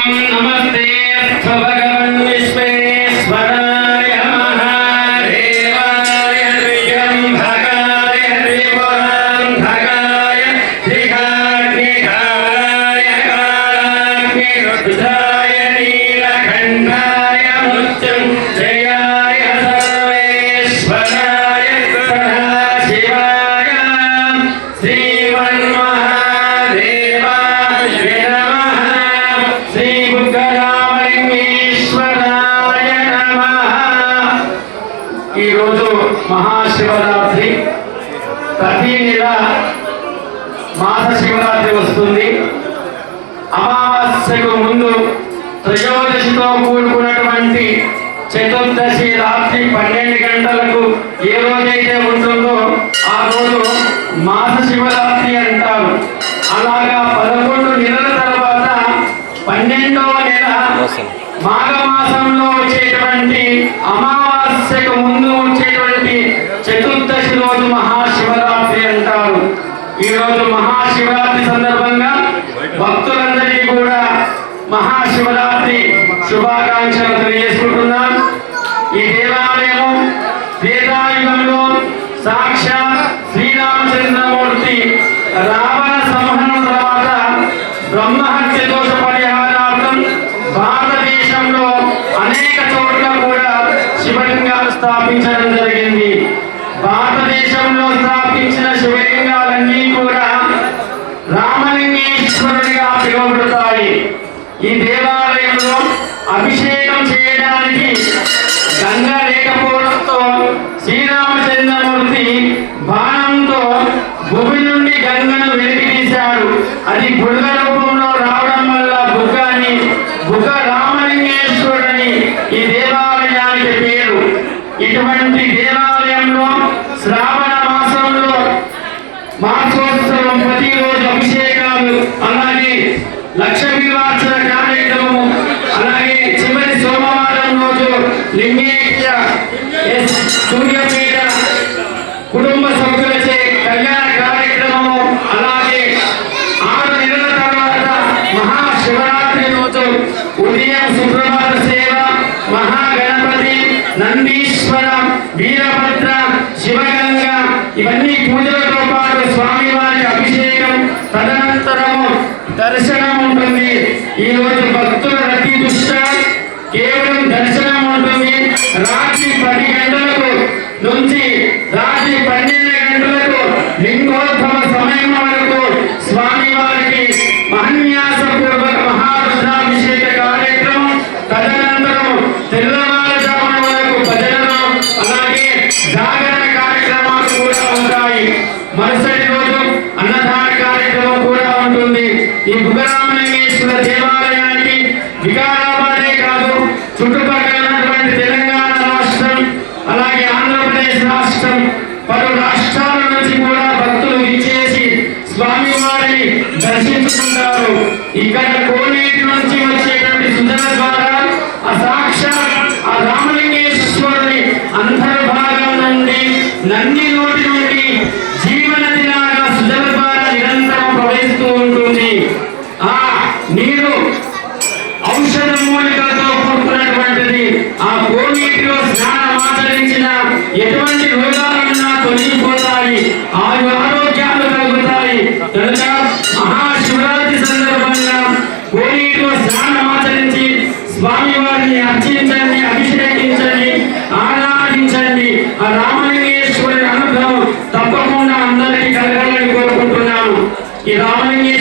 నమస్తే రోజు మహాశివరాత్రి. ప్రతి నెల మాస శివరాత్రి వస్తుంది. అమావాస్యకు ముందు త్రయోదశితో కూడుకున్నటువంటి చతుర్దశి రాత్రి పన్నెండు గంటలకు ఏ రోజైతే ఉంటుందో ఆ రోజు మాస శివరాత్రి అంటారు. అలాగా పదకొండు నెలల తర్వాత పన్నెండవ నెల మాఘమాసంలో వచ్చేటువంటి అమావాస్యకు ముందు పౌర్ణమి సందర్భంగా భక్తులందరికీ కూడా మహాశివరాత్రి శుభాకాంక్షలు తెలియజేసుకుంటున్నాం. ఈ దేవా గంగా శ్రీరామచంద్రమూర్తి బాణంతో భూమి నుండి గంగను వెలికితీశాడు అది బుడగ రూపంలో రావడం వల్ల బుగ్గాన్ని బుగ్గ రామలింగేశ్వరుడని ఈ దేవాలయానికి పేరు. ఇటువంటి దేవాలయంలో శ్రావణ మాసంలో మార్చోత్సవం ప్రతిరోజు అభిషేకాలు అలాగే లక్ష వివాచన তুমি చుట్టుపక్కల ఉన్నటువంటి తెలంగాణ రాష్ట్రం అలాగే ఆంధ్రప్రదేశ్ రాష్ట్రం పలు రాష్ట్రాల నుంచి కూడా భక్తులు ఇచ్చేసి స్వామివారిని దర్శించుకుంటారు. ఇక్కడ இராமலிங்க